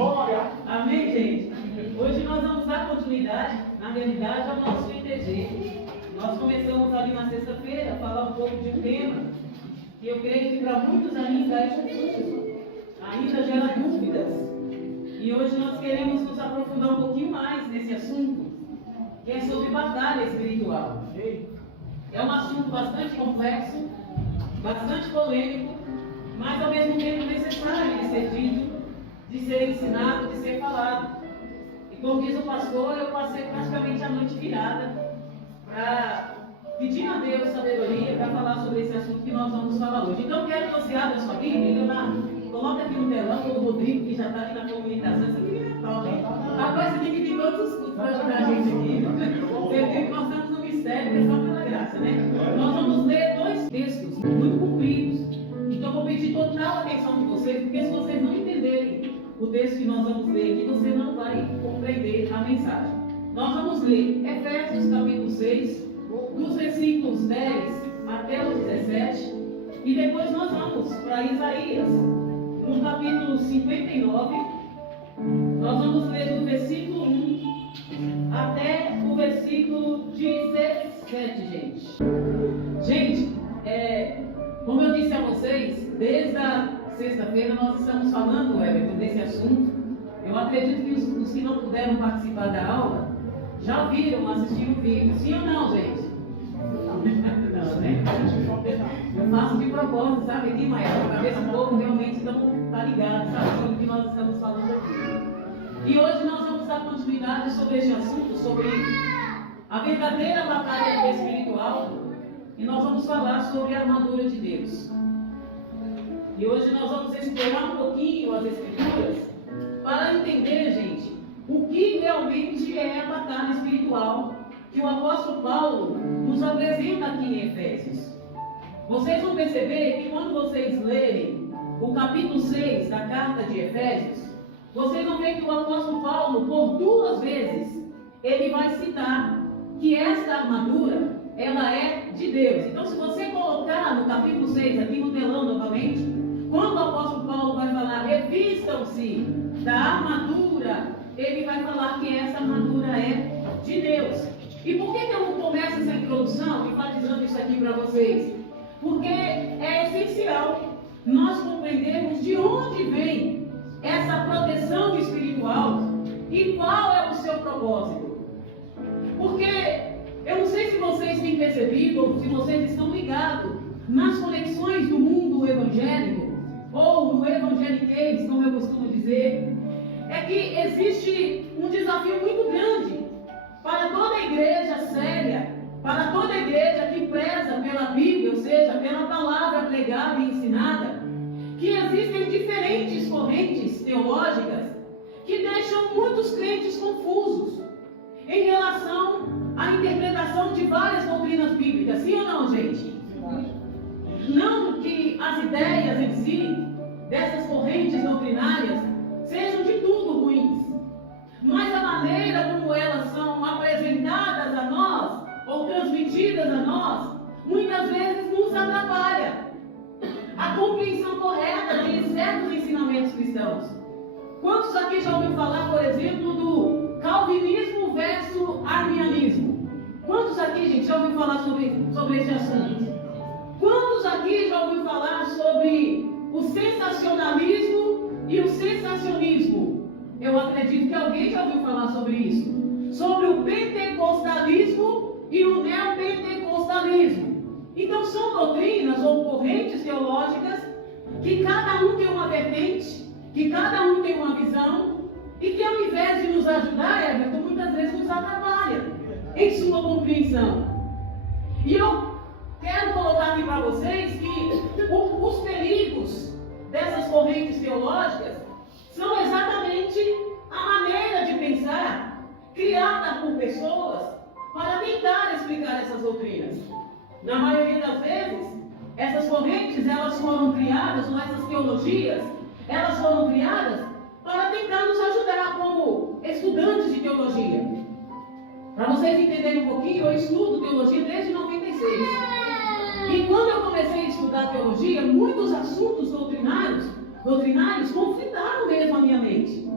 Glória! Amém, gente? Hoje nós vamos dar continuidade, na realidade, ao nosso ITG. Nós começamos ali na sexta-feira a falar um pouco de um tema que eu creio que para muitos ainda é confuso, ainda gera dúvidas. E hoje nós queremos nos aprofundar um pouquinho mais nesse assunto, que é sobre batalha espiritual. É um assunto bastante complexo, bastante polêmico, mas ao mesmo tempo necessário de ser dito, de ser ensinado, de ser falado. E como diz o pastor, eu passei praticamente a noite virada para pedir a Deus sabedoria para falar sobre esse assunto que nós vamos falar hoje. Então quero que você abra a sua Bíblia, coloca aqui no telão, o Rodrigo que já está ali na comunicação. Essa Bíblia é top, hein? Rapaz, você tem que vir todos os cultos para ajudar a gente aqui. Você viu que nós estamos no mistério, é só pela graça, né? Nós vamos ler dois textos muito compridos. Então eu vou pedir total atenção de vocês, porque se vocês não entenderem o texto que nós vamos ler aqui, você não vai compreender a mensagem. Nós vamos ler Efésios capítulo 6, dos versículos 10 até o 17, e depois nós vamos para Isaías, no capítulo 59, nós vamos ler do versículo 1 até o versículo 17, gente. Gente, como eu disse a vocês, desde a sexta-feira nós estamos falando, Everton, desse assunto. Eu acredito que os que não puderam participar da aula já viram, assistiram o vídeo. Sim ou não, gente? Não, né? Eu faço de propósito, sabe? Aqui, Maia, a cabeça do povo realmente não está ligado, sabe? Sobre o que nós estamos falando aqui. E hoje nós vamos dar continuidade sobre este assunto, sobre a verdadeira batalha espiritual. E nós vamos falar sobre a armadura de Deus. E hoje nós vamos explorar um pouquinho as Escrituras para entender, gente, o que realmente é a batalha espiritual que o apóstolo Paulo nos apresenta aqui em Efésios. Vocês vão perceber que quando vocês lerem o capítulo 6 da carta de Efésios, vocês vão ver que o apóstolo Paulo, por duas vezes, ele vai citar que esta armadura, ela é de Deus. Então, se você colocar no capítulo 6, aqui no telão novamente, quando o apóstolo Paulo vai falar, revistam-se da armadura, ele vai falar que essa armadura é de Deus. E por que eu não começo essa introdução enfatizando isso aqui para vocês? Porque é essencial nós compreendermos de onde vem essa proteção espiritual e qual é o seu propósito. Porque eu não sei se vocês têm percebido, ou se vocês estão ligados nas conexões do mundo evangélico, ou no evangeliquez, como eu costumo dizer, é que existe um desafio muito grande para toda a igreja séria, para toda a igreja que preza pela Bíblia, ou seja, pela palavra pregada e ensinada, que existem diferentes correntes teológicas que deixam muitos crentes confusos em relação à interpretação de várias doutrinas bíblicas. Sim ou não, gente? Não que as ideias em si, dessas correntes doutrinárias, sejam de tudo ruins, mas a maneira como elas são apresentadas a nós, ou transmitidas a nós, muitas vezes nos atrapalha a compreensão correta de certos ensinamentos cristãos. Quantos aqui já ouviram falar, por exemplo, do calvinismo versus arminianismo? Quantos aqui, gente, já ouviram falar sobre esse assunto? Quantos aqui já ouviram falar sobre o sensacionalismo e o sensacionismo? Eu acredito que alguém já ouviu falar sobre isso. Sobre o pentecostalismo e o neopentecostalismo. Então são doutrinas ou correntes teológicas que cada um tem uma vertente, que cada um tem uma visão, e que ao invés de nos ajudar, Everton, muitas vezes nos atrapalha em sua compreensão. E eu quero colocar aqui para vocês que os perigos dessas correntes teológicas são exatamente a maneira de pensar criada por pessoas para tentar explicar essas doutrinas. Na maioria das vezes, essas correntes elas foram criadas, ou essas teologias, elas foram criadas para tentar nos ajudar como estudantes de teologia. Para vocês entenderem um pouquinho, eu estudo teologia desde 96. E quando eu comecei a estudar teologia, muitos assuntos doutrinários conflitaram mesmo a minha mente.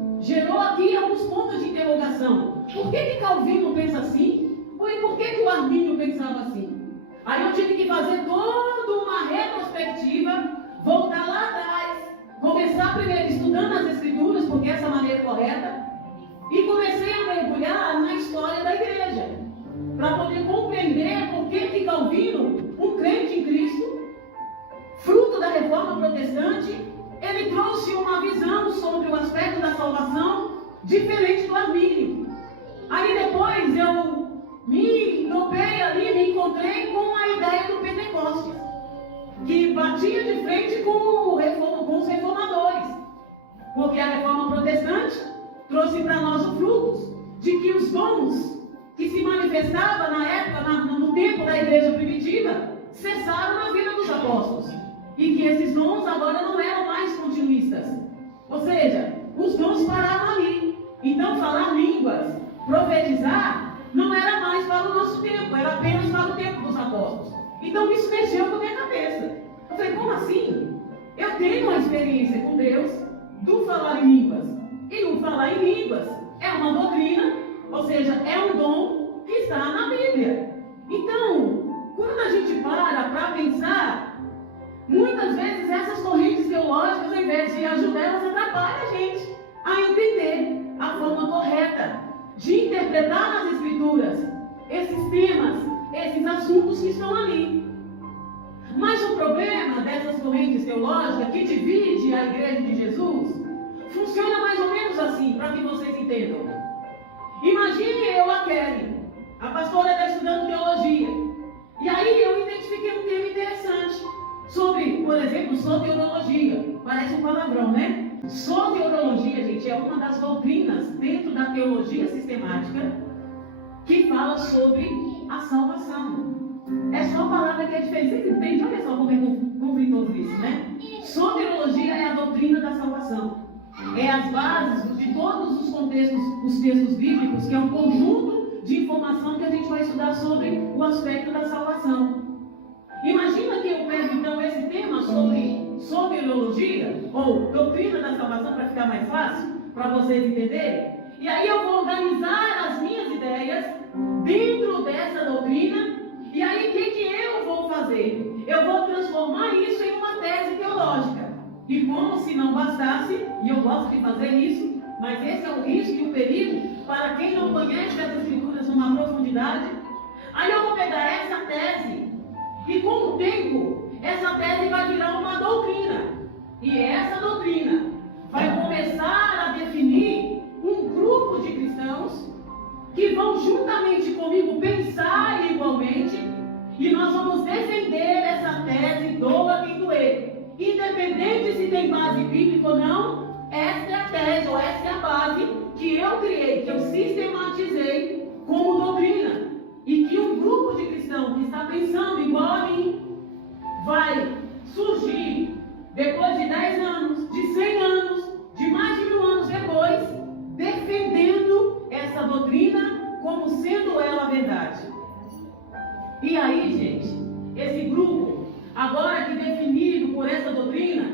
por que Calvino pensa assim? Ou e por que o Armínio pensava assim? Aí eu tive que fazer toda uma retrospectiva, voltar lá atrás, começar primeiro estudando as Escrituras, porque essa é a maneira correta, e comecei a mergulhar na história da igreja, para poder compreender por que Calvino, um crente em Cristo, fruto da reforma protestante, ele trouxe uma visão sobre o aspecto da salvação diferente do Armínio. Aí depois eu me topei ali, me encontrei com a ideia do Pentecostes, que batia de frente com os reformadores, porque a reforma protestante trouxe para nós os frutos de que os dons que se manifestavam na época, no tempo da igreja primitiva, cessaram na vida dos apóstolos, e que esses dons agora não eram mais continuistas, ou seja, os dons pararam ali. Então falar línguas, profetizar, não era mais para o nosso tempo, era apenas para o tempo dos apóstolos. Então isso mexeu com a minha cabeça. Eu falei, como assim? Eu tenho uma experiência com Deus do falar em línguas. E o falar em línguas é uma doutrina, ou seja, é um dom que está na Bíblia. Então, quando a gente para pensar, muitas vezes essas correntes teológicas, ao invés de ajudar, elas atrapalham a gente a entender a forma correta de interpretar nas Escrituras esses temas, esses assuntos que estão ali. Mas o problema dessas correntes teológicas que divide a igreja de Jesus funciona mais ou menos assim, para que vocês entendam. Imagine eu, a Kelly, a pastora está estudando teologia, e aí eu identifiquei um tema interessante sobre, por exemplo, soteriologia. Parece um palavrão, né? Soteriologia, gente, é uma das doutrinas dentro da teologia sistemática que fala sobre a salvação. É só a palavra que é diferente. Vocês entendem? Olha só como é conflitoso isso, né? Soteriologia é a doutrina da salvação. É as bases de todos os contextos, os textos bíblicos, que é um conjunto de informação que a gente vai estudar sobre o aspecto da salvação. Imagina que eu pego então esse tema sobre soteriologia, ou doutrina da salvação, para ficar mais fácil, para vocês entenderem. E aí eu vou organizar as minhas ideias dentro dessa doutrina. E aí o que eu vou fazer? Eu vou transformar isso em uma tese teológica. E como se não bastasse, e eu gosto de fazer isso, mas esse é o risco e o perigo para quem não conhece as Escrituras numa profundidade. Aí eu vou pegar essa tese, e com o tempo, essa tese vai virar uma doutrina. E essa doutrina vai começar a definir um grupo de cristãos que vão juntamente comigo pensar igualmente, e nós vamos defender essa tese, doa quem doer. Independente se tem base bíblica ou não, essa é a tese, ou essa é a base que eu criei, que eu sistematizei como doutrina. E que um grupo de cristãos que está pensando igual a mim vai surgir depois de 10 anos, de 100 anos, de mais de 1000 anos depois, defendendo essa doutrina como sendo ela a verdade. E aí, gente, esse grupo, agora que definido por essa doutrina,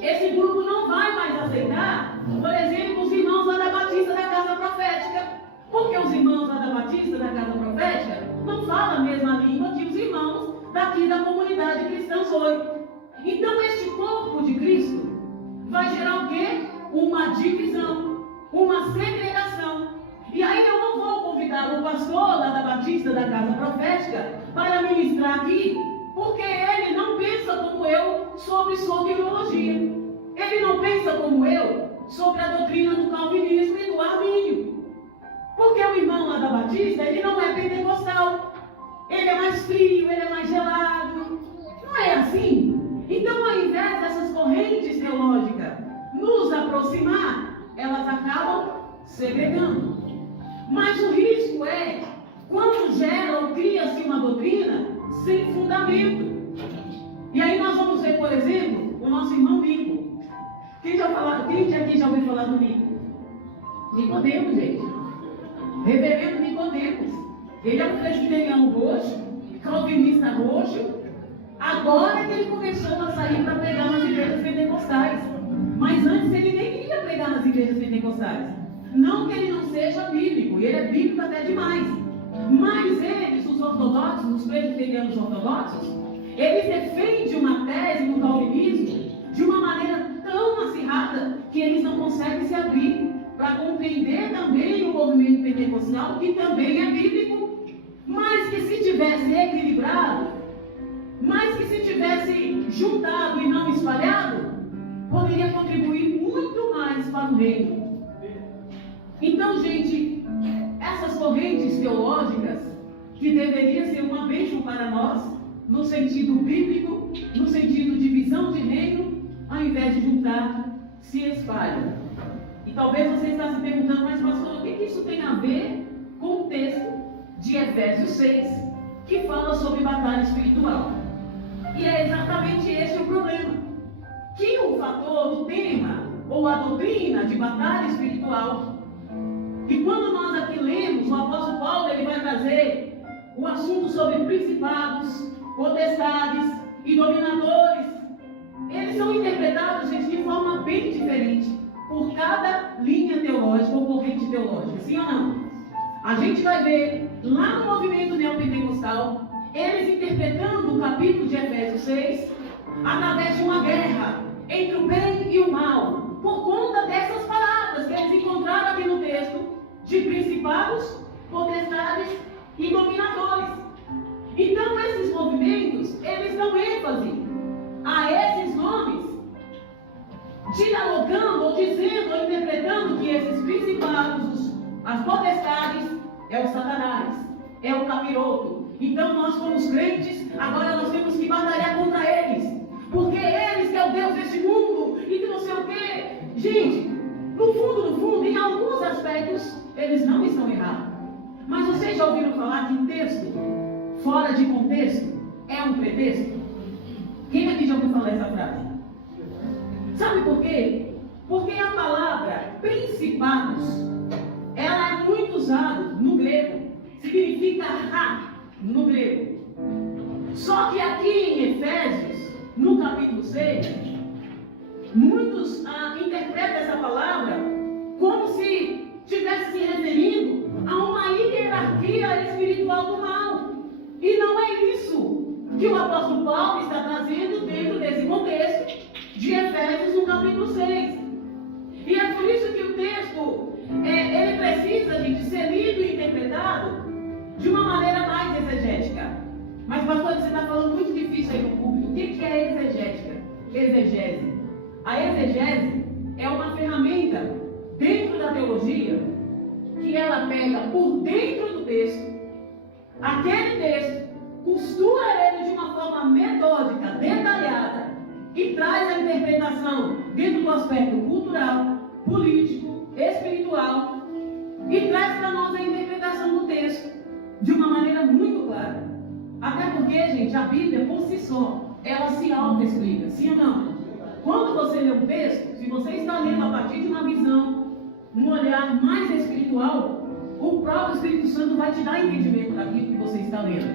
esse grupo não vai mais aceitar, por exemplo, os irmãos lá da Batista da Casa Profética. Porque os irmãos lá da Batista da Casa Profética não falam a mesma língua que os irmãos daqui da comunidade cristã Zoe. Então este corpo de Cristo vai gerar o quê? Uma divisão, uma segregação. E aí eu não vou convidar o pastor lá da Batista da Casa Profética para ministrar aqui, porque ele não pensa como eu sobre soteriologia. Ele não pensa como eu sobre a doutrina do calvinismo e do armínio. Porque o irmão lá da Batista, ele não é pentecostal. Ele é mais frio, ele é mais gelado. Não é assim? Então, ao invés dessas correntes teológicas nos aproximar, elas acabam segregando. Mas o risco é quando gera ou cria-se uma doutrina sem fundamento. E aí nós vamos ver, por exemplo, o nosso irmão Nico. Quem aqui já ouviu falar do Nico? Nicodemos, gente. Reverendo Nicodemos. Ele é um presbiteriano roxo, calvinista roxo. Agora que ele começou a sair para pregar nas igrejas pentecostais. Mas antes ele nem queria pregar nas igrejas pentecostais. Não que ele não seja bíblico, ele é bíblico até demais. Mas eles, os ortodoxos, os presbiterianos ortodoxos, eles defendem uma tese no calvinismo de uma maneira tão acirrada que eles não conseguem se abrir para compreender também o movimento pentecostal, que também é bíblico, mas que se tivesse equilibrado, mas que se tivesse juntado e não espalhado, poderia contribuir muito mais para o reino. Então, gente, essas correntes teológicas, que deveria ser uma bênção para nós, no sentido bíblico, no sentido de visão de reino, ao invés de juntar, se espalham. E talvez você está se perguntando, mas pastor, o que isso tem a ver com o texto de Efésios 6, que fala sobre batalha espiritual? E é exatamente esse o problema. Que o fator, o tema, ou a doutrina de batalha espiritual, e quando nós aqui lemos, o apóstolo Paulo, ele vai trazer o assunto sobre principados, potestades e dominadores. Eles são interpretados, gente, de forma bem diferente por cada linha teológica ou corrente teológica, sim ou não? A gente vai ver lá no movimento neopentecostal, eles interpretando o capítulo de Efésios 6 através de uma guerra entre o bem e o mal, por conta dessas palavras que eles encontraram aqui no texto, de principados, potestades e dominadores. Então esses movimentos, eles dão ênfase a esses nomes, dialogando ou dizendo ou interpretando que esses principados, as potestades, é o Satanás, é o capiroto. Então nós somos crentes, agora nós temos que batalhar contra eles, porque eles que é o Deus deste mundo, e que não sei o quê. Gente, no fundo, em alguns aspectos, eles não estão errados. Mas vocês já ouviram falar que texto fora de contexto é um pretexto? Quem aqui já ouviu falar essa frase? Sabe por quê? Porque a palavra principados, ela é muito usada no grego. Significa ra, no grego. Só que aqui em Efésios, no capítulo 6, muitos interpretam essa palavra como se estivesse se referindo a uma hierarquia espiritual do mal. E não é isso que o apóstolo Paulo está trazendo dentro desse contexto de Efésios no capítulo 6. E é por isso que o texto, ele precisa, gente, ser lido e interpretado de uma maneira mais exegética. Mas, pastor, você está falando muito difícil aí no público. O que é exegética? Exegese. A exegese é uma ferramenta dentro da teologia que ela pega por dentro do texto, aquele texto, costura ele de uma forma metódica, detalhada, e traz a interpretação dentro do aspecto cultural, político, espiritual, e traz para nós a interpretação do texto de uma maneira muito clara. Até porque, gente, a Bíblia por si só, ela se auto-explica, sim ou não? Quando você lê um texto, se você está lendo a partir de uma visão, um olhar mais espiritual, o próprio Espírito Santo vai te dar entendimento daquilo que você está lendo.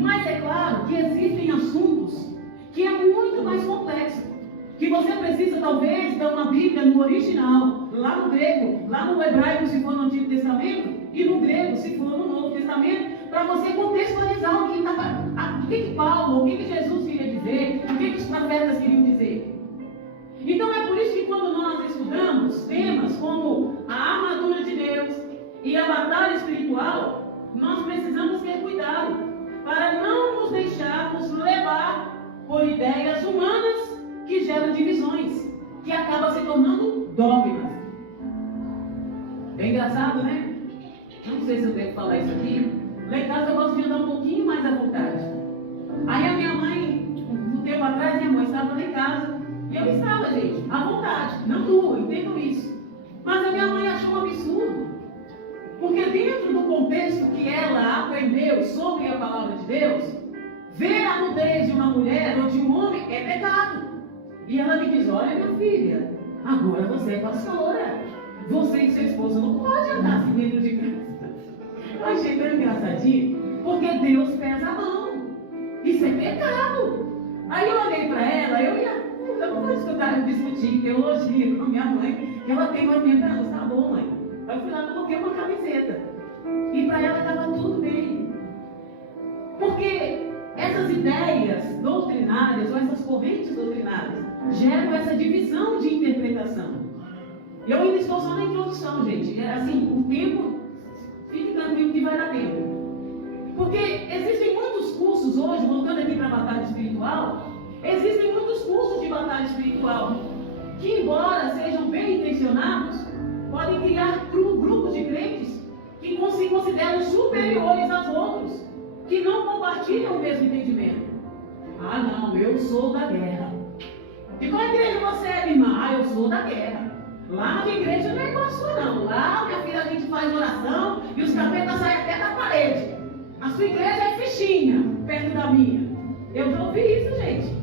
Mas é claro que existem assuntos que é muito mais complexo, que você precisa talvez dar uma Bíblia no original, lá no grego, lá no hebraico se for no Antigo Testamento, e no grego se for no Novo Testamento, para você contextualizar o que Paulo, o que Jesus queria dizer, o que os profetas queriam dizer. Então é por isso que quando nós estudamos temas como a armadura de Deus e a batalha espiritual, nós precisamos ter cuidado para não nos deixarmos levar por ideias humanas que geram divisões, que acabam se tornando dogmas. É engraçado, né? Não sei se eu devo falar isso aqui. Lá em casa eu gosto de andar um pouquinho mais à vontade. Aí a minha mãe, um tempo atrás, minha mãe estava lá em casa, e eu estava, gente, à vontade, não nua, entendo isso. Mas a minha mãe achou um absurdo, porque dentro do contexto que ela aprendeu sobre a palavra de Deus, ver a nudez de uma mulher ou de um homem é pecado. E ela me diz: olha, minha filha, agora você é pastora, você e seu esposo não podem andar assim dentro de casa. Eu achei tão engraçadinho, porque Deus pesa a mão, isso é pecado. Aí eu olhei para ela, eu não vou escutar discutir teologia com minha mãe, que ela tem 80 anos, tá bom, mãe. ideias doutrinárias ou essas correntes doutrinárias geram essa divisão de interpretação. Eu ainda estou só na introdução, gente. Assim, o tempo, fique tranquilo que vai dar tempo. Porque existem muitos cursos hoje, voltando aqui para a batalha espiritual, existem muitos cursos de batalha espiritual que, embora sejam bem intencionados, podem criar grupos de crentes que se consideram superiores aos outros, que não compartilham o mesmo entendimento. Ah, não, eu sou da guerra. E qual igreja você é, minha irmã? Ah, eu sou da guerra. Lá na minha igreja não é igual a sua, não. Lá, minha filha, a gente faz oração e os capetas saem até da parede. A sua igreja é fichinha, perto da minha. Eu já ouvi isso, gente.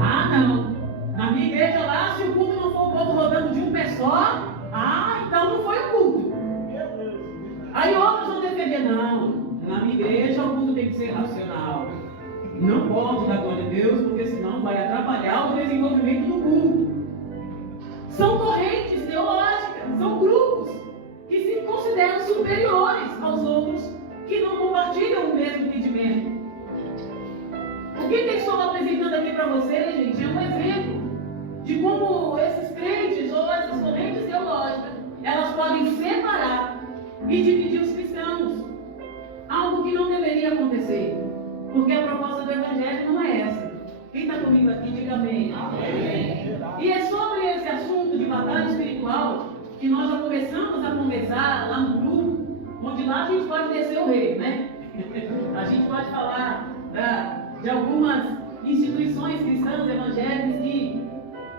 Ah, não. Na minha igreja lá, se o culto não for o povo rodando de um pé só, então não foi o culto. Aí outros vão defender, não. Na minha igreja o culto tem que ser racional. Não pode dar glória a Deus, porque senão vai atrapalhar o desenvolvimento do culto. São correntes teológicas, são grupos que se consideram superiores aos outros, que não compartilham o mesmo entendimento. O que eu estou apresentando aqui para vocês, gente, é um exemplo de como esses crentes ou essas correntes teológicas, elas podem separar e dividir os cristãos. Algo que não deveria acontecer, porque a proposta do Evangelho não é essa. Quem está comigo aqui, diga amém. Amém. E é sobre esse assunto de batalha espiritual que nós já começamos a conversar lá no grupo, onde lá a gente pode descer o rei, né? A gente pode falar de algumas instituições cristãs evangélicas que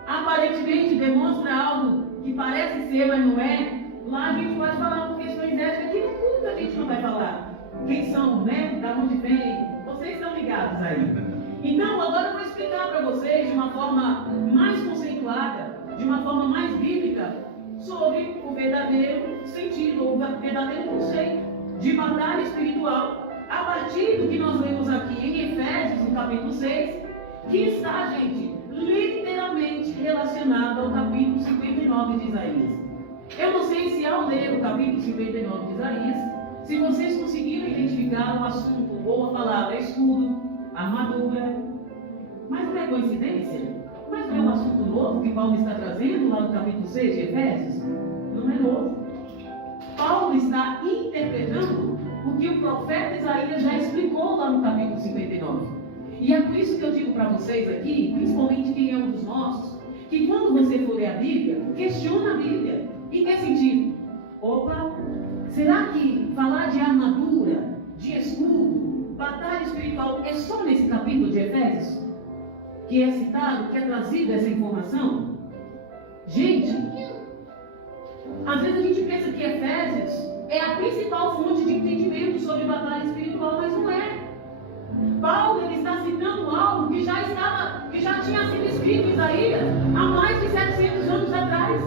aparentemente demonstram algo que parece ser, mas não é. Lá a gente pode falar por questões éticas que no culto a gente não vai falar. Quem são, né? Da onde vem? Vocês estão ligados aí. Então, agora eu vou explicar para vocês de uma forma mais conceituada, de uma forma mais bíblica, sobre o verdadeiro sentido, ou o verdadeiro conceito de batalha espiritual, a partir do que nós lemos aqui em Efésios, no capítulo 6, que está, gente, literalmente relacionado ao capítulo 59 de Isaías. Eu não sei se ao ler o capítulo 59 de Isaías, se vocês conseguiram identificar o assunto ou a palavra escudo, armadura, mas não é coincidência? Mas não é um assunto novo que Paulo está trazendo lá no capítulo 6 de Efésios? Não é novo. Paulo está interpretando o que o profeta Isaías já explicou lá no capítulo 59. E é por isso que eu digo para vocês aqui, principalmente quem é um dos nossos, que quando você for ler a Bíblia, questiona a Bíblia. Em que sentido? Opa, será que falar de armadura, de escudo, batalha espiritual é só nesse capítulo de Efésios? Que é citado, que é trazida essa informação? Gente, às vezes a gente pensa que Efésios é a principal fonte de entendimento sobre batalha espiritual, mas não é. Paulo ele está citando algo que já tinha sido escrito em Isaías há mais de 700 anos atrás.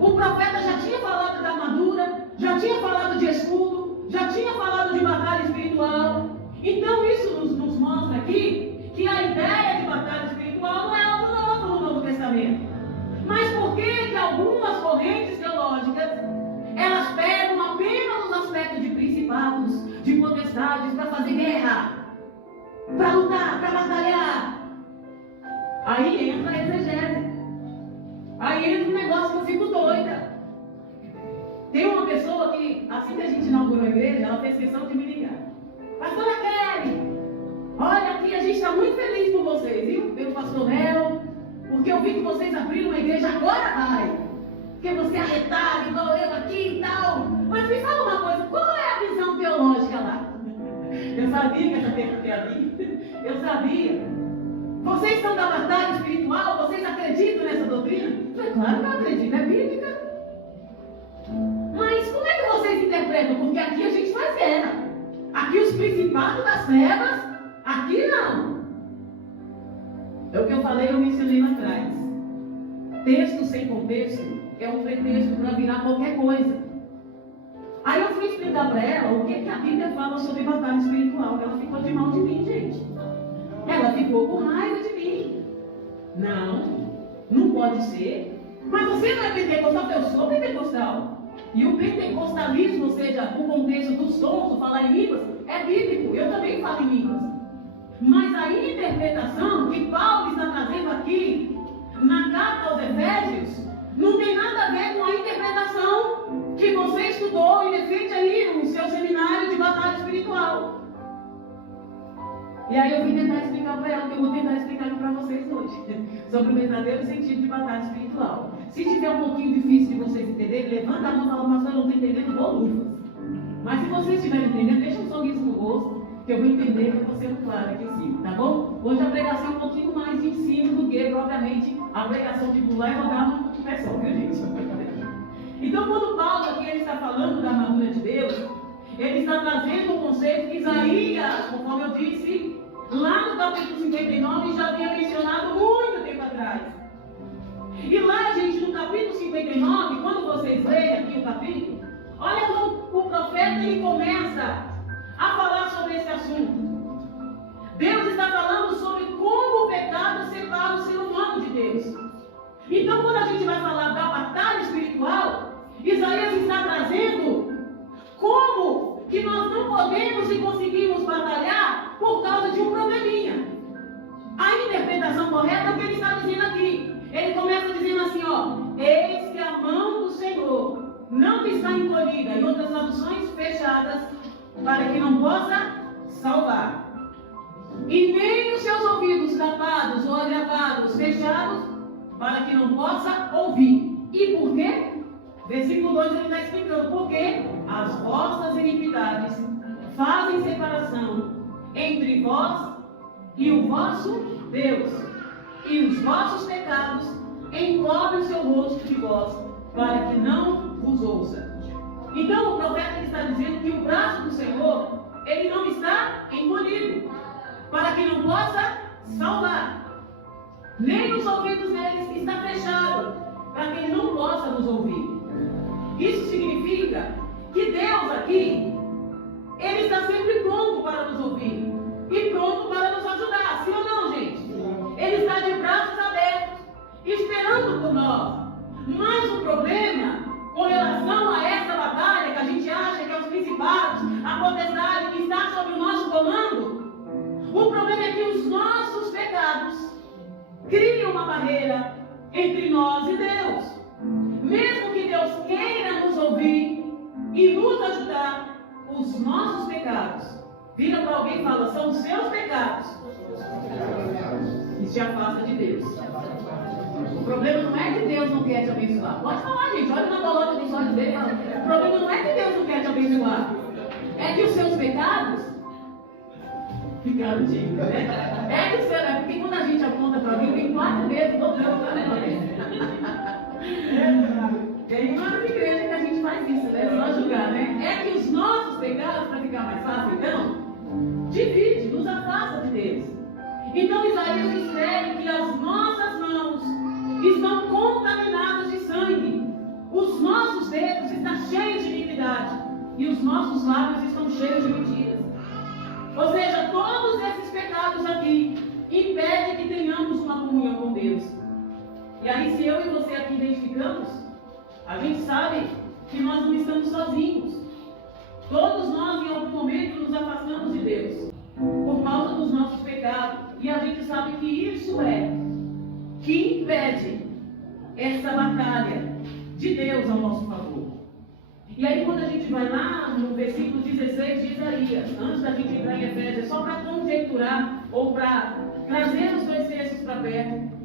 O profeta já tinha falado da armadura, já tinha falado de escudo, já tinha falado de batalha espiritual. Então isso nos mostra aqui que a ideia de batalha espiritual não é algo novo no Novo Testamento. Mas por que algumas correntes teológicas elas pegam apenas os aspectos de principados, de potestades para fazer guerra, para lutar, para batalhar? Aí entra a exegese. Aí entra um negócio que eu fico doida. Tem uma pessoa que, assim que a gente inaugurou a igreja, ela fez questão de me ligar. Pastora Kelly, olha aqui, a gente está muito feliz por vocês, viu? Pelo pastor Léo, porque eu vi que vocês abriram uma igreja, agora vai. Porque você é arretado, igual eu aqui e tal. Mas me fala uma coisa, qual é a visão teológica lá? Eu sabia que essa pergunta ia vir. Eu sabia. Vocês são da batalha espiritual? Vocês acreditam nessa doutrina? Eu falei, claro que eu acredito, é bíblica. Mas como é que vocês interpretam? Porque aqui a gente faz guerra. Aqui os principados das trevas, aqui não. É o que eu falei, eu mencionei lá atrás. Texto sem contexto é um pretexto para virar qualquer coisa. Aí eu fui explicar para ela o que a Bíblia fala sobre batalha espiritual. Ela ficou de mal de mim, gente. Ela ficou com raiva de mim. Não pode ser. Mas você não é pentecostal? Eu sou pentecostal. E o pentecostalismo, ou seja, o contexto dos dons, falar em línguas, é bíblico. Eu também falo em línguas. Mas a interpretação que Paulo está trazendo aqui na carta aos Efésios não tem nada a ver com a interpretação que você estudou e defende aí no seu seminário de batalha espiritual. E aí eu vim tentar explicar para ela, que eu vou tentar explicar aqui para vocês hoje, sobre o verdadeiro sentido de batalha espiritual. Se tiver um pouquinho difícil de vocês entenderem, levanta a mão e fala, pastor, eu não estou entendendo, bolufas. Mas se vocês estiverem entendendo, deixa um sorriso no rosto, que eu vou entender, que eu vou ser claro aqui em cima, tá bom? Hoje a pregação é um pouquinho mais de ensino do que propriamente a pregação de pular e rodar no pessoal, viu, gente? Então, quando Paulo aqui ele está falando da armadura de Deus, ele está trazendo o conceito que Isaías, conforme eu disse, lá no capítulo 59, já havia mencionado muito tempo atrás. E lá, gente, no capítulo 59, quando vocês leem aqui o capítulo, olha como o profeta ele começa a falar sobre esse assunto. Deus está falando sobre como o pecado separa o ser humano de Deus. Então, quando a gente vai falar da batalha espiritual, Isaías está trazendo como que nós não podemos e conseguimos batalhar por causa de um probleminha. A interpretação correta é o que ele está dizendo aqui. Ele começa dizendo assim, ó, eis que a mão do Senhor não está encolhida, em outras traduções, fechadas, para que não possa salvar. E nem os seus ouvidos tapados ou agravados, fechados, para que não possa ouvir. E por quê? Versículo 2 ele está explicando. Porque as vossas iniquidades fazem separação entre vós e o vosso Deus. E os vossos pecados encobrem o seu rosto de vós, para que não vos ouça. Então o profeta ele está dizendo que o braço do Senhor, ele não está encolhido, para que não possa salvar. Nem os ouvidos deles está fechado, para que ele não possa nos ouvir. Isso significa que Deus aqui, ele está sempre pronto para nos ouvir e pronto para nos ajudar, sim ou não, gente? Ele está de braços abertos, esperando por nós. Mas o problema, com relação a essa batalha que a gente acha que é os principados, a potestade que está sob o nosso comando, o problema é que os nossos pecados criam uma barreira entre nós e Deus. Mesmo que Deus queira nos ouvir e nos ajudar, os nossos pecados, vira para alguém e fala, são os seus pecados, e te afasta de Deus. O problema não é que Deus não quer te abençoar. Pode falar, gente, olha na bolota dos olhos dele. O problema não é que Deus não quer te abençoar, é que os seus pecados ficaram dignos, né? É que o seu, é porque quando a gente aponta para alguém, tem 4 dedos dobrando para ela. Tem uma igreja que a gente faz isso, né? Só julgar, né? É que os nossos pecados, para ficar mais fácil, então, divide, nos afasta de Deus. Então Isaías escreve que as nossas mãos estão contaminadas de sangue, os nossos dedos estão cheios de iniquidade e os nossos lábios estão cheios de mentiras. Ou seja, todos esses pecados aqui impedem que tenhamos uma comunhão com Deus. E aí, se eu e você aqui identificamos, a gente sabe que nós não estamos sozinhos. Todos nós, em algum momento, nos afastamos de Deus por causa dos nossos pecados. E a gente sabe que isso é que impede essa batalha de Deus ao nosso favor. E aí, quando a gente vai lá no versículo 16 de Isaías, antes da gente entrar em Efésios, só para conjecturar ou para trazer os dois textos para perto.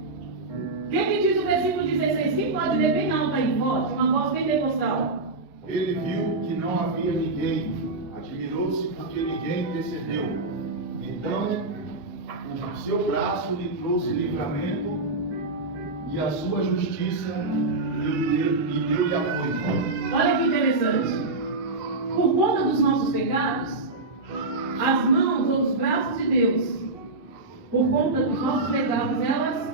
O que diz o versículo 16? Quem pode ler bem alto aí, forte, uma voz pentecostal? Ele viu que não havia ninguém, admirou-se porque ninguém intercedeu. Então, o seu braço lhe trouxe livramento e a sua justiça lhe deu-lhe apoio. Olha que interessante. Por conta dos nossos pecados, as mãos ou os braços de Deus, por conta dos nossos pecados, elas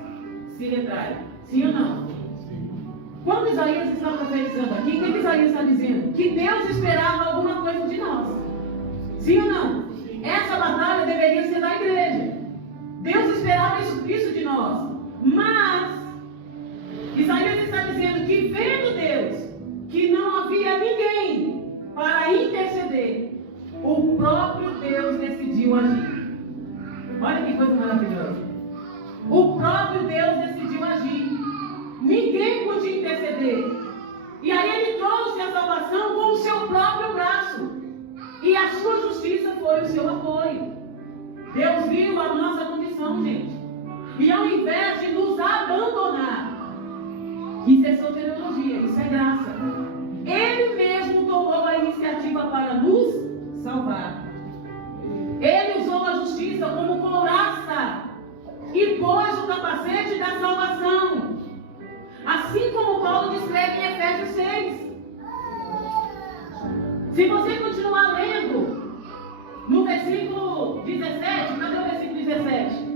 se retraem. Sim ou não? Sim. Quando Isaías está profetizando aqui, o que Isaías está dizendo? Que Deus esperava alguma coisa de nós. Sim ou não? Essa batalha deveria ser da igreja. Deus esperava isso de nós. Mas Isaías está dizendo que vendo Deus que não havia ninguém para interceder, o próprio Deus decidiu agir. Olha a sua justiça foi o seu apoio. Deus viu a nossa condição, gente. E ao invés de nos abandonar, isso é soteriologia, isso é graça. Ele mesmo tomou a iniciativa para nos salvar. Ele usou a justiça como couraça e pôs o capacete da salvação. Assim como Paulo descreve em Efésios 6. Se você continuar lendo no versículo 17, cadê o versículo 17?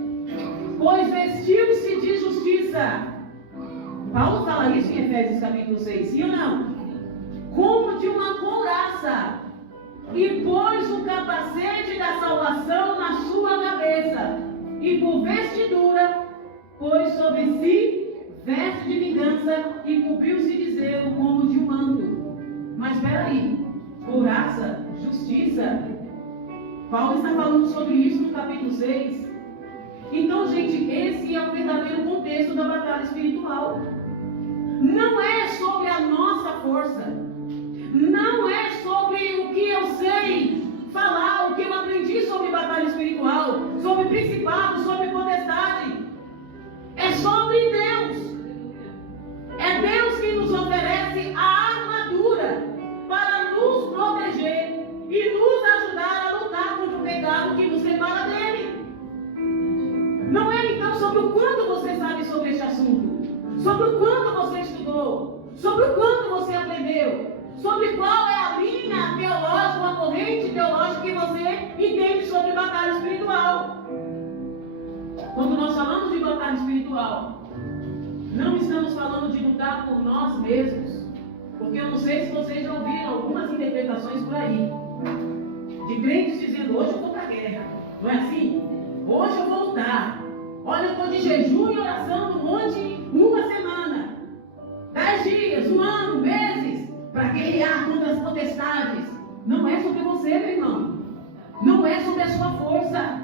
Pois vestiu-se de justiça. Paulo fala isso em Efésios capítulo 6, sim ou não? Como de uma couraça, e pôs o capacete da salvação na sua cabeça, e por vestidura pôs sobre si veste de vingança, e cobriu-se de zelo como de um manto. Mas espera aí, couraça, justiça, Paulo está falando sobre isso no capítulo 6. Então, gente, esse é o verdadeiro contexto da batalha espiritual. Não é sobre a nossa força. Não é sobre o que eu sei falar, o que eu aprendi sobre batalha espiritual, sobre principado, sobre potestade. É sobre Deus. É Deus que nos oferece a armadura para nos proteger e nos ajudar a lutar contra o pecado que nos separa dele. Não é então sobre o quanto você sabe sobre este assunto, sobre o quanto você estudou, sobre o quanto você aprendeu, sobre qual é a linha teológica, a corrente teológica que você entende sobre batalha espiritual. Quando nós falamos de batalha espiritual, não estamos falando de lutar por nós mesmos, porque eu não sei se vocês já ouviram algumas interpretações por aí, de crentes dizendo, hoje eu vou para a guerra, não é assim? Hoje eu vou lutar. Olha, eu estou de jejum e oração no monte uma semana, 10 dias, um ano, meses, para guerrear contra as potestades. Não é sobre você, meu irmão. Não é sobre a sua força.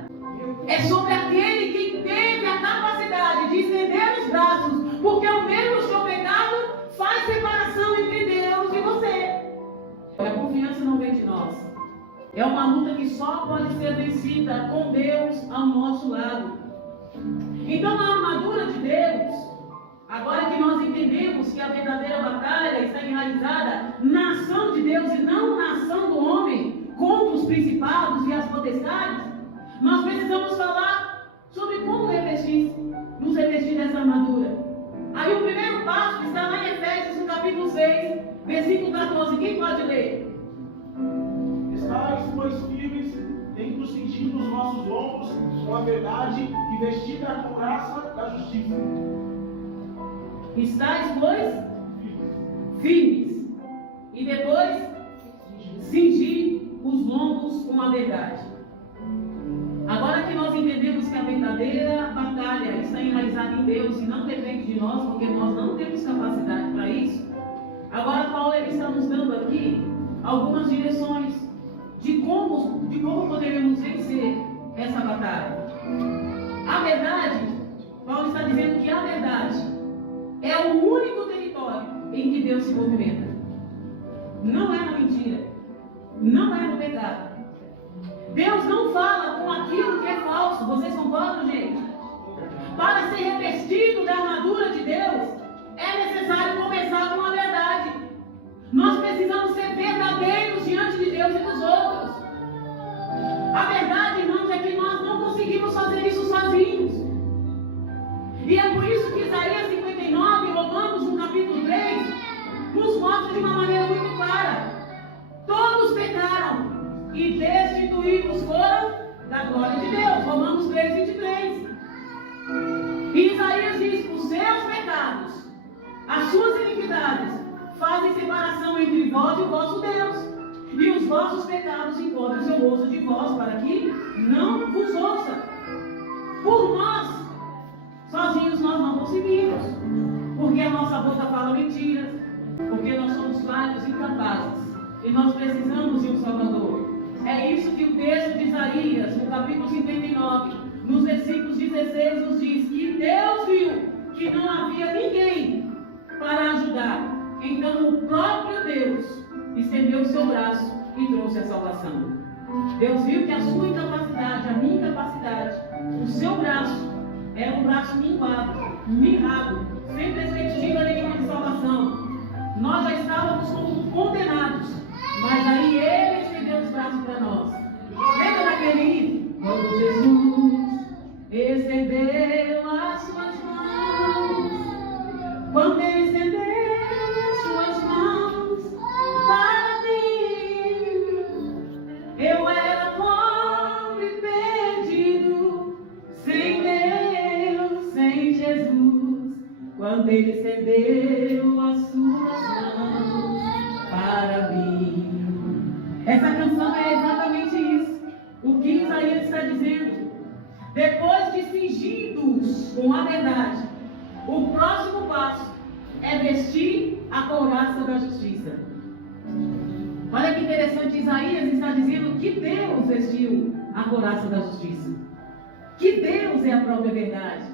É sobre aquele que teve a capacidade de estender os braços, porque o mesmo seu pecado faz separação entre Deus e você. A confiança não vem de nós. É uma luta que só pode ser vencida com Deus ao nosso lado. Então a armadura de Deus, agora que nós entendemos que a verdadeira batalha está enraizada na ação de Deus e não na ação do homem contra os principados e as potestades, nós precisamos falar sobre como nos revestir dessa armadura. Aí o primeiro passo está lá em Efésios, no capítulo 6, versículo 14. Quem pode ler? Estais, pois, firmes, tendo cingido os vossos lombos com a verdade e vestida a couraça da justiça. Estais, pois, firmes. E depois, cingir os lombos com a verdade. Agora que nós entendemos que a verdadeira batalha está enraizada em Deus e não depende de nós, porque nós não temos capacidade para isso, agora Paulo está nos dando aqui algumas direções de como poderemos vencer essa batalha. A verdade, Paulo está dizendo que a verdade é o único território em que Deus se movimenta. Não é na mentira, não é no pecado. Deus não fala com aquilo que é falso. Vocês concordam, gente? Para ser revestido da armadura de Deus, é necessário começar com a verdade. Nós precisamos ser verdadeiros diante de Deus e dos outros. A verdade, irmãos, é que nós não conseguimos fazer isso sozinhos. E é por isso que Isaías 59, Romanos, no capítulo 3, nos mostra de uma maneira muito clara. Todos pecaram e destituídos foram da glória de Deus. Romanos 3, 23. E Isaías diz: os seus pecados, as suas iniquidades, fazem separação entre vós e o vosso Deus. E os vossos pecados encontram seu rosto de vós, para que não vos ouça. Por nós, sozinhos nós não conseguimos. Porque a nossa boca fala mentiras. Porque nós somos falhos e incapazes. E nós precisamos de um Salvador. É isso que o texto de Isaías, no capítulo 59, nos versículos 16, nos diz: que Deus viu que não havia ninguém para ajudar. Então o próprio Deus estendeu o seu braço e trouxe a salvação. Deus viu que a sua incapacidade, a minha incapacidade, o seu braço era um braço minguado, mirrado, sem perspectiva nenhuma de salvação. Nós já estávamos como condenados, mas aí Ele estendeu os braços para nós. Lembra daquele? Quando Jesus estendeu as suas mãos, quando Ele estendeu as suas mãos para mim, eu era pobre e perdido, sem Deus, sem Jesus, quando Ele estendeu as suas mãos para mim. Essa canção é exatamente isso, o que Isaías está dizendo. Depois de cingidos com a verdade, o próximo passo é vestir a couraça da justiça. Olha que interessante, Isaías está dizendo que Deus vestiu a couraça da justiça. Que Deus é a própria verdade.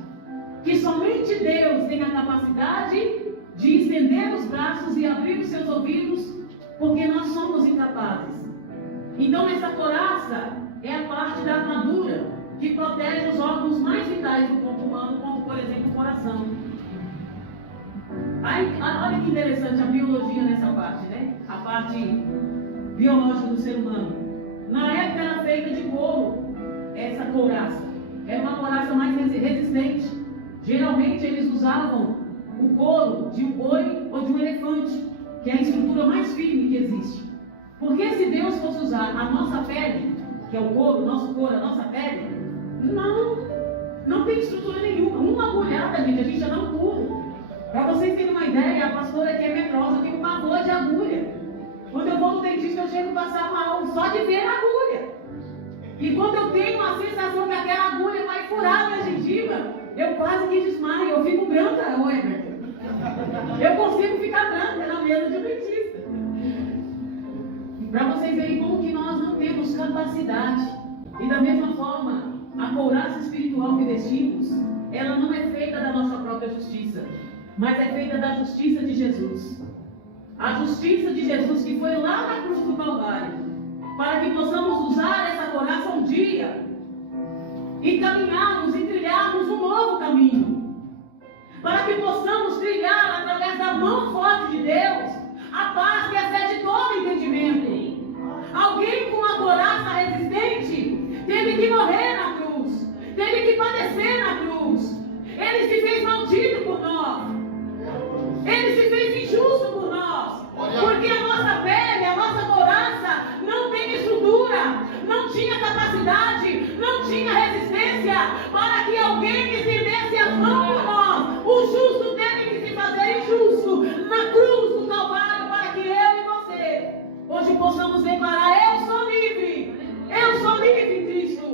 Que somente Deus tem a capacidade de estender os braços e abrir os seus ouvidos, porque nós somos incapazes. Então essa couraça é a parte da armadura que protege os órgãos mais vitais do corpo humano, como por exemplo o coração. Aí, olha que interessante a biologia nessa parte, né? A parte biológica do ser humano. Na época era feita de couro, essa couraça. Era uma couraça mais resistente. Geralmente eles usavam o couro de um boi ou de um elefante, que é a estrutura mais firme que existe. Porque se Deus fosse usar a nossa pele, que é o couro, o nosso couro, a nossa pele, não tem estrutura nenhuma. Uma agulhada, gente, a gente já não cura. Para vocês terem uma ideia, a pastora aqui é medrosa, tem um pavor de agulha. Quando eu vou no dentista, eu chego a passar mal só de ver a agulha. E quando eu tenho a sensação que aquela agulha vai furar minha gengiva, eu quase que desmaio, eu fico branca, ô Everton. Eu consigo ficar branca na mesa de um dentista. Para vocês verem como que nós não temos capacidade. E da mesma forma, a couraça espiritual que vestimos, ela não é feita da nossa própria justiça, mas é feita da justiça de Jesus. A justiça de Jesus que foi lá na cruz do Calvário, para que possamos usar essa couraça um dia e caminharmos e trilharmos um novo caminho, para que possamos trilhar através da mão forte de Deus a paz que excede todo entendimento. Alguém com uma couraça resistente teve que morrer na cruz, teve que padecer na cruz. Ele se fez maldito por nós, ele se fez injusto por nós, porque a nossa pele, a nossa couraça não tem estrutura, não tinha capacidade, não tinha resistência para que alguém estendesse as mãos por nós. O justo teve que se fazer injusto na cruz do Calvário, para que eu e você hoje possamos declarar: eu sou livre em Cristo.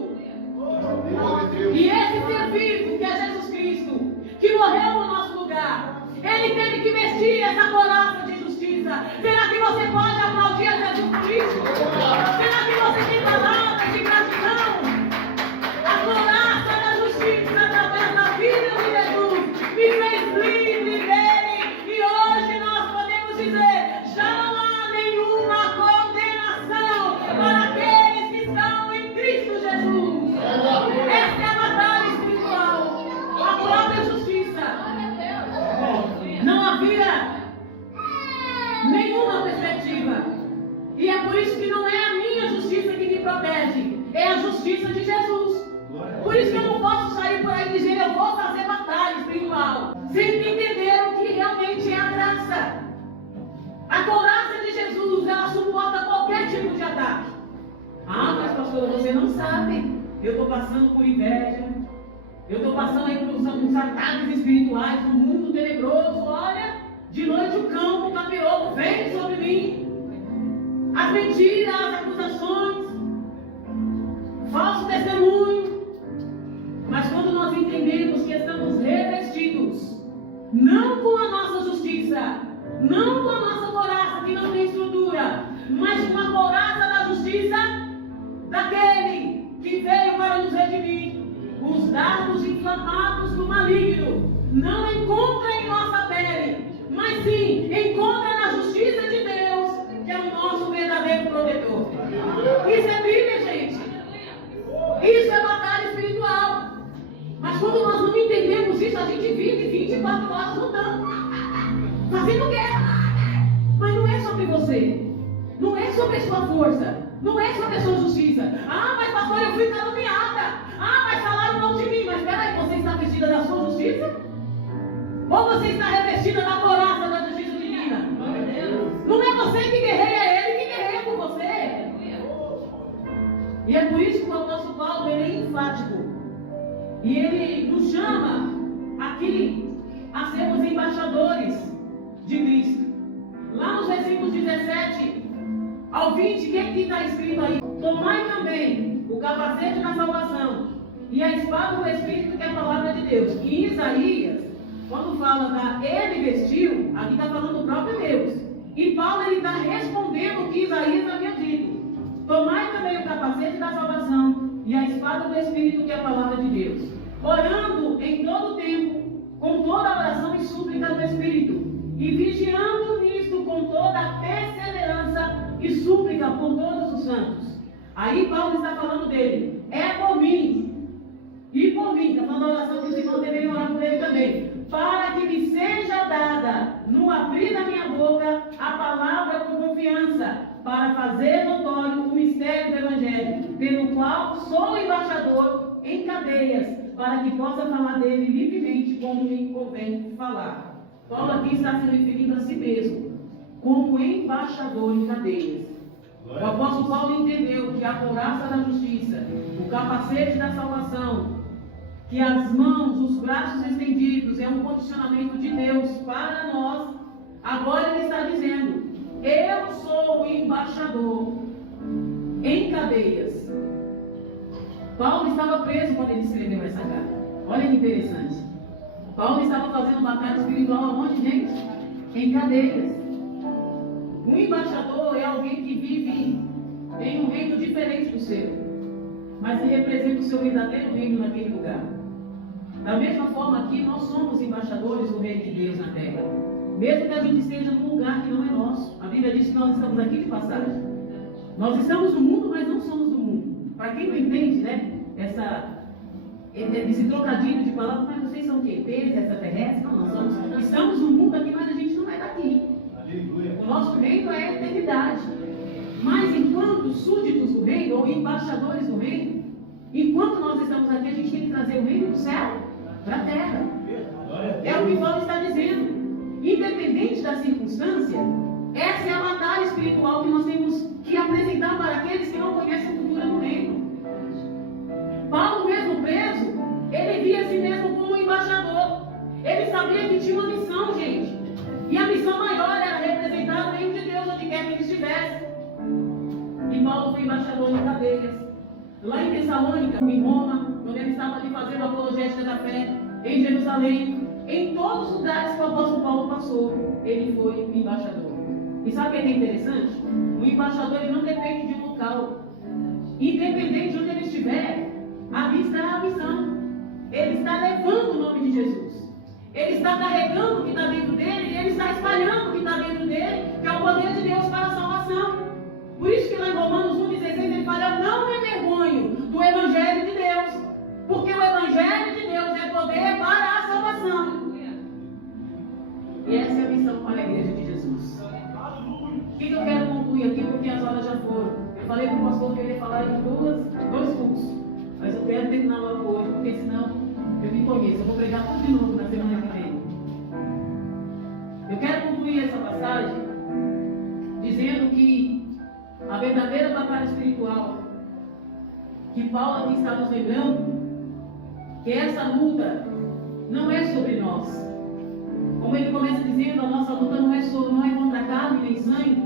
E esse ser vivo que é Jesus Cristo, que morreu no nosso lugar, ele teve que vestir essa couraça de justiça. Será que você pode aplaudir a Jesus Cristo? Será que você tem palavras de gratidão? A couraça da justiça através da vida de Jesus me fez livre dele. E hoje nós podemos dizer: já não há nenhuma condenação para aqueles que estão em Cristo Jesus. Essa é a batalha espiritual, a própria justiça. Não havia nenhuma perspectiva. E é por isso que não é a minha justiça que me protege, é a justiça de Jesus. Por isso que eu não posso sair por aí dizendo: eu vou fazer batalha espiritual, sem entender o que realmente é a graça. A couraça de Jesus, ela suporta qualquer tipo de ataque. Ah, mas pastor, você não sabe. Eu estou passando por inveja. Eu estou passando aí por uns ataques espirituais no mundo tenebroso. Olha, de noite o campo, o capiroto vem sobre mim. As mentiras, as acusações, falso testemunho. Mas quando nós entendemos que estamos revestidos, não com a nossa justiça, não com a nossa couraça que não tem estrutura, mas com a couraça da justiça daquele que veio para nos redimir. Os dardos inflamados do maligno não encontram em nossa pele, mas sim encontram na justiça de Deus, que é o nosso verdadeiro protetor. Isso é Bíblia, você. Não é sobre a sua força. Não é sobre a sua justiça. Ah, mas pastor, eu fui caluniada. Ah, mas falaram mal de mim. Mas peraí, você está vestida da sua justiça? Ou você está revestida da couraça da justiça divina? Não é você que guerreia, é Ele que guerreia por você. E é por isso que o apóstolo Paulo ele é enfático. E ele nos chama aqui a sermos embaixadores de Cristo. Lá nos versículos 17 ao 20, o que está escrito aí? Tomai também o capacete da salvação e a espada do Espírito, que é a palavra de Deus. E Isaías, quando fala da ele vestiu, aqui está falando do próprio Deus. E Paulo ele está respondendo o que Isaías havia dito. Tomai também o capacete da salvação e a espada do Espírito, que é a palavra de Deus. Orando em todo o tempo, com toda a oração e súplica do Espírito. E vigiando nisto com toda a perseverança e súplica por todos os santos. Aí Paulo está falando dele. É por mim. E por mim. Está falando da oração que os irmãos deveriam orar por ele também. Para que me seja dada, no abrir da minha boca, a palavra com confiança, para fazer notório o mistério do Evangelho, pelo qual sou embaixador em cadeias, para que possa falar dele livremente como me convém falar. Paulo aqui está se referindo a si mesmo, como embaixador em cadeias. O apóstolo Paulo entendeu que a couraça da justiça, o capacete da salvação, que as mãos, os braços estendidos, é um condicionamento de Deus para nós. Agora ele está dizendo, eu sou o embaixador em cadeias. Paulo estava preso quando ele escreveu essa carta. Olha que interessante. Paulo estava fazendo batalha espiritual aonde, gente? Em cadeias. Um embaixador é alguém que vive em um reino diferente do seu, mas que representa o seu verdadeiro reino naquele lugar. Da mesma forma aqui, nós somos embaixadores do reino de Deus na terra. Mesmo que a gente esteja num lugar que não é nosso. A Bíblia diz que nós estamos aqui de passagem. Nós estamos no mundo, mas não somos do mundo. Para quem não entende, né? Esse trocadilho de palavras, mas vocês são o quê? Seres extraterrestres? Não, nós somos. Estamos no mundo aqui, mas a gente não é daqui. O nosso reino é a eternidade. Mas enquanto súditos do reino, ou embaixadores do reino, enquanto nós estamos aqui, a gente tem que trazer o reino do céu para a terra. É o que Paulo está dizendo. Independente da circunstância, essa é a batalha espiritual que nós temos que apresentar para aqueles que não conhecem a cultura do reino. Paulo, mesmo preso, ele via a si mesmo como um embaixador. Ele sabia que tinha uma missão, gente. E a missão maior era representar o reino de Deus onde quer que ele estivesse. E Paulo foi embaixador em cadeias. Lá em Tessalônica, em Roma, quando ele estava ali fazendo a apologética da fé, em Jerusalém, em todos os lugares que o apóstolo Paulo passou, ele foi embaixador. E sabe o que é interessante? O embaixador ele não depende de um local. Independente de onde ele estiver, ali está a missão. Ele está levando o nome de Jesus. Ele está carregando o que está dentro dele e ele está espalhando o que está dentro dele, que é o poder de Deus para a salvação. Por isso que lá em Romanos 1,16 ele fala, eu não me envergonho do Evangelho de Deus, porque o Evangelho de Deus é poder para a salvação. E essa é a missão para a igreja de Jesus. O que eu quero concluir aqui, porque as horas já foram. Eu falei para o pastor que eu ia falar em dois cursos, mas eu quero terminar logo hoje, porque senão eu me conheço. Eu vou pregar tudo de novo na semana que vem. Eu quero concluir essa passagem dizendo que a verdadeira batalha espiritual que Paulo aqui está nos lembrando, que essa luta não é sobre nós. Como ele começa dizendo, a nossa luta não é contra carne nem sangue,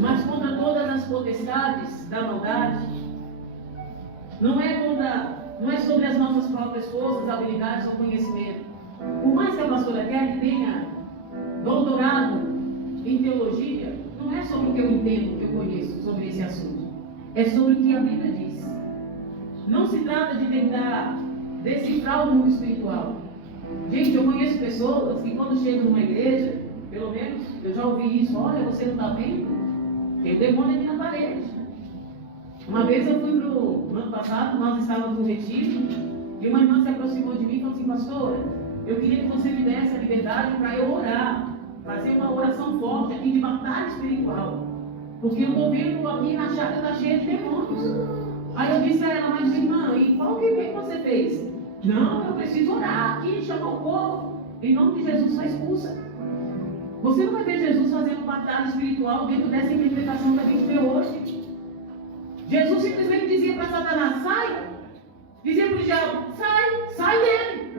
mas contra todas as potestades da maldade. Não é sobre as nossas próprias forças, habilidades ou conhecimento. Por mais que a pastora Kelly tenha doutorado em teologia, não é sobre o que eu entendo, o que eu conheço sobre esse assunto. É sobre o que a Bíblia diz. Não se trata de tentar decifrar o mundo espiritual. Gente, eu conheço pessoas que quando chegam numa igreja, pelo menos eu já ouvi isso, olha, você não está vendo? Tem o demônio aqui na parede. Uma vez eu fui no ano passado, nós estávamos no retiro, e uma irmã se aproximou de mim e falou assim, pastora, eu queria que você me desse a liberdade para eu orar fazer uma oração forte aqui de batalha espiritual. Porque eu estou vendo aqui na chácara está cheia de demônios. Aí eu disse a ela, mas irmã, e qual que você fez? Não, eu preciso orar aqui, chamar o povo. Em nome de Jesus, só expulsa. Você não vai ver Jesus fazendo batalha espiritual dentro dessa interpretação que a gente vê hoje. Jesus simplesmente dizia para Satanás, sai. Dizia para o diabo, sai dele.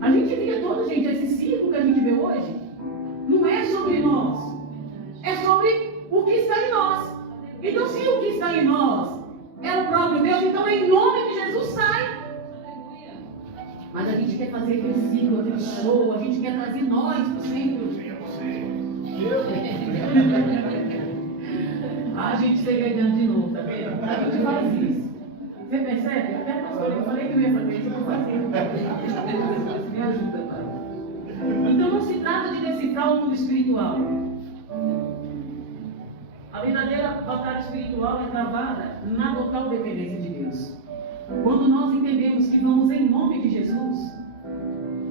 A gente via todo, gente, esse ciclo que a gente vê hoje, não é sobre nós. É sobre o que está em nós. Então, se o que está em nós é o próprio Deus, então em nome de Jesus sai. Mas a gente quer fazer aquele ciclo, aquele show, a gente quer trazer nós para o centro. A gente segregando de novo, tá vendo? A gente faz isso. Você percebe? Até pastor, eu falei que eu ia fazer isso, eu vou fazer. Me ajuda, Pai. Então não se trata de decifrar o mundo espiritual. A verdadeira batalha espiritual é travada na total dependência de Deus. Quando nós entendemos que vamos em nome de Jesus,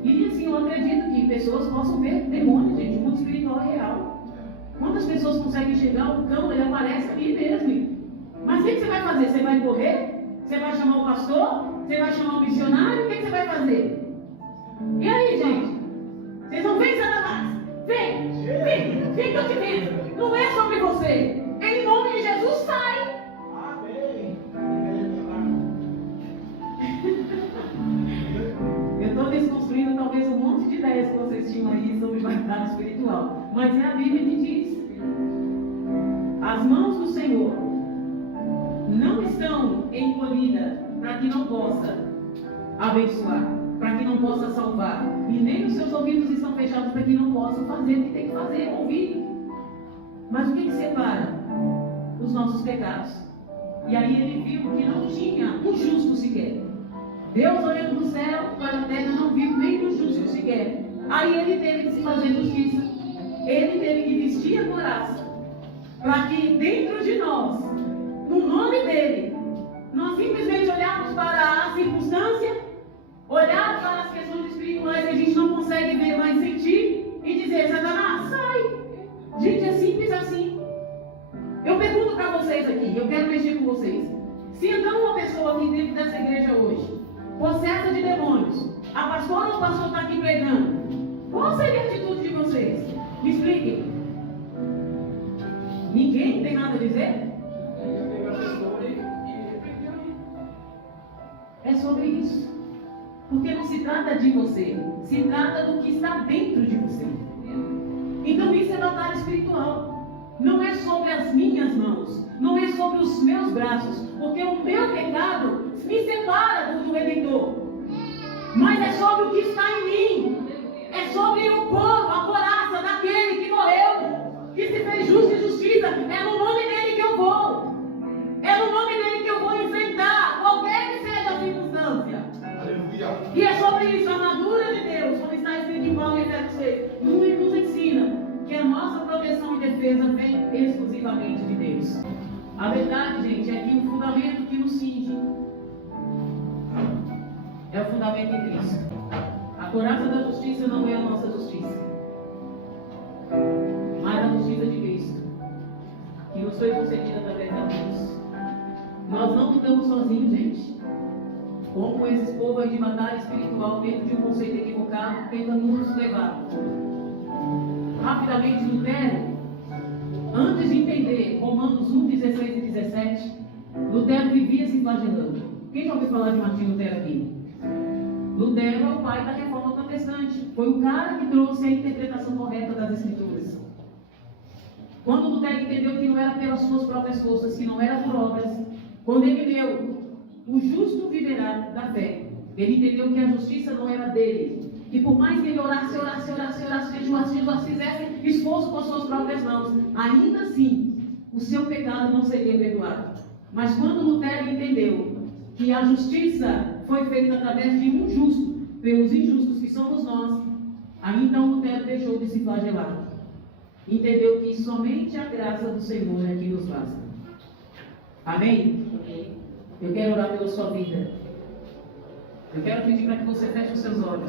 e assim, eu acredito que pessoas possam ver demônios, gente, o mundo espiritual é real. Quantas pessoas conseguem chegar, o cão, ele aparece ali mesmo. Mas o que você vai fazer? Você vai correr? Você vai chamar o pastor? Você vai chamar o missionário? O que você vai fazer? E aí, gente? Vocês não vêm, Satanás? Vem que eu te digo. Não é sobre você. Em nome de Jesus, sai. Amém. Eu estou desconstruindo talvez um monte de ideias que vocês tinham aí sobre batalha espiritual. Mas é a Bíblia que diz. As mãos do Senhor não estão encolhidas para que não possa abençoar, para que não possa salvar. E nem os seus ouvidos estão fechados para que não possa fazer o que tem que fazer, ouvir. Mas o que separa? Os nossos pecados. E aí ele viu que não tinha um justo sequer. Deus olhando do céu para a terra não viu nem um justo sequer. Aí ele teve que se fazer justiça. Ele teve que vestir a couraça. Para que dentro de nós, no nome dele, nós simplesmente olharmos para a circunstância, olhar para as questões espirituais que a gente não consegue ver, mas sentir e dizer, Satanás, sai. Gente, é simples assim. Eu pergunto para vocês aqui, eu quero mexer com vocês. Se entrar uma pessoa aqui dentro dessa igreja hoje, possessa de demônios, a pastora ou o pastor está aqui pregando, qual seria a atitude de vocês? Me expliquem. Ninguém tem nada a dizer? É sobre isso. Porque não se trata de você, se trata do que está dentro de você. Então isso é batalha espiritual. Não é sobre as minhas mãos, não é sobre os meus braços, porque o meu pecado me separa do Redentor. Mas é sobre o que está em mim. É sobre o corpo, a coraça daquele que morreu, que se fez justo e justiça. É no nome dele que eu vou. É no nome dele que eu vou enfrentar qualquer que seja a circunstância. Aleluia. E é sobre isso, a armadura de Deus, como está escrito em Paulo e Efésios 6, nos ensina que a nossa proteção e defesa vem exclusivamente de Deus. A verdade, gente, é que o fundamento que nos cinge é o fundamento em Cristo. A couraça da justiça não é a nossa justiça, mas a justiça de Cristo, que nos foi concedida através da cruz. Nós não lutamos sozinhos, gente. Como esses povos aí de batalha espiritual, dentro de um conceito equivocado, tentam nos levar. Rapidamente, Lutero, antes de entender Romanos 1, 16 e 17, Lutero vivia se flagelando. Quem já ouviu falar de Martinho Lutero aqui? Lutero é o pai da reforma protestante. Foi o cara que trouxe a interpretação correta das Escrituras. Quando Lutero entendeu que não era pelas suas próprias forças, que não era por obras, quando ele leu o justo viverá da fé, ele entendeu que a justiça não era dele. E por mais que ele orasse, jejuasse, fizesse esforço com as suas próprias mãos, ainda assim, o seu pecado não seria perdoado. Mas quando Lutero entendeu que a justiça foi feita através de um justo, pelos injustos que somos nós, aí então Lutero deixou de se flagelar. Entendeu que somente a graça do Senhor é que nos basta. Amém? Eu quero orar pela sua vida. Eu quero pedir para que você feche os seus olhos.